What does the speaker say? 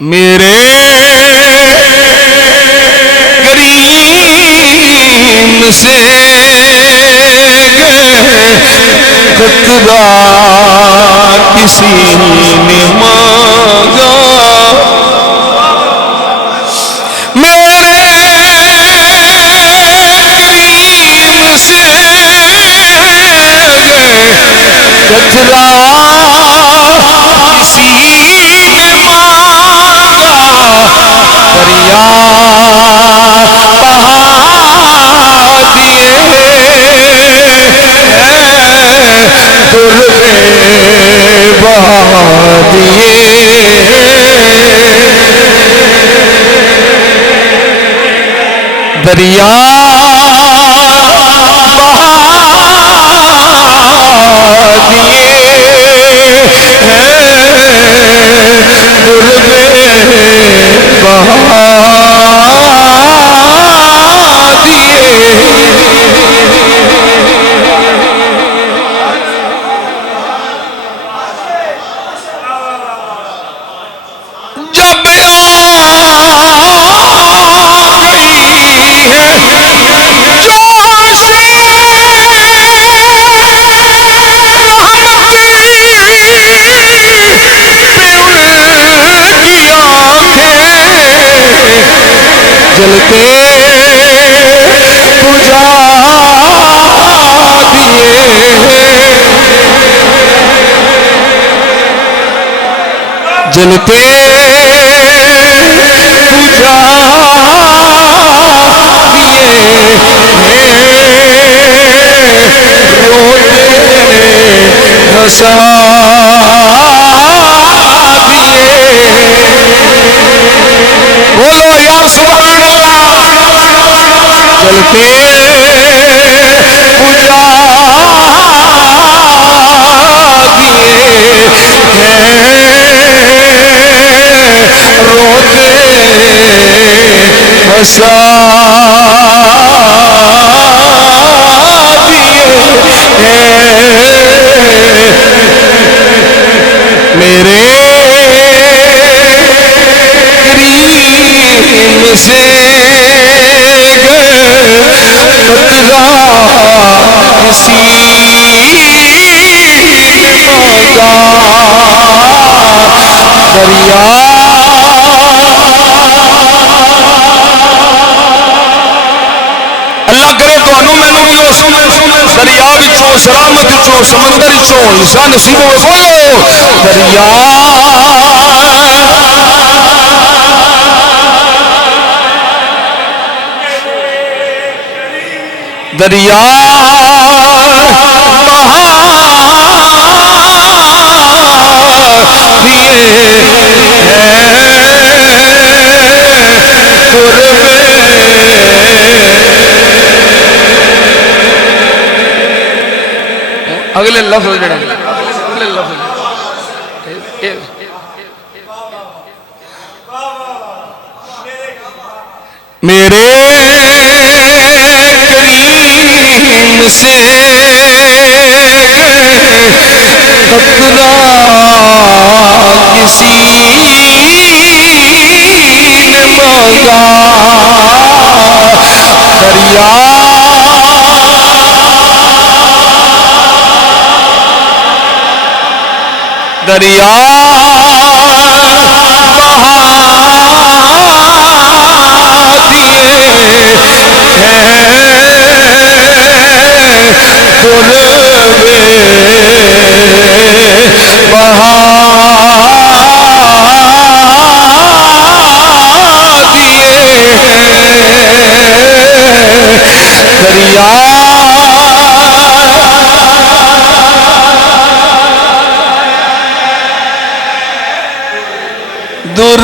میرے کریم سے خطرہ کسی نے مانگا میرے کریم سے خطرہ کسی نے مانگا دریا دریا جلتے بجھا دیے جلتے بجھا دیے روتے ہنسا بولو یا سبحان اللہ چلتے بجھا دیے روتے ہنسا دیے میرے سے خطرہ کسی دریا اللہ کرے تانوں مینوں بھی اس دریا وچوں شرامت وچوں سمندر وچوں حصہ نصیب ہوئے بولو دریا دریا اگلے لفظ جڑے اگلے لفظ میرے کریم سے خطرہ کسی نے مانگا دریا دریا در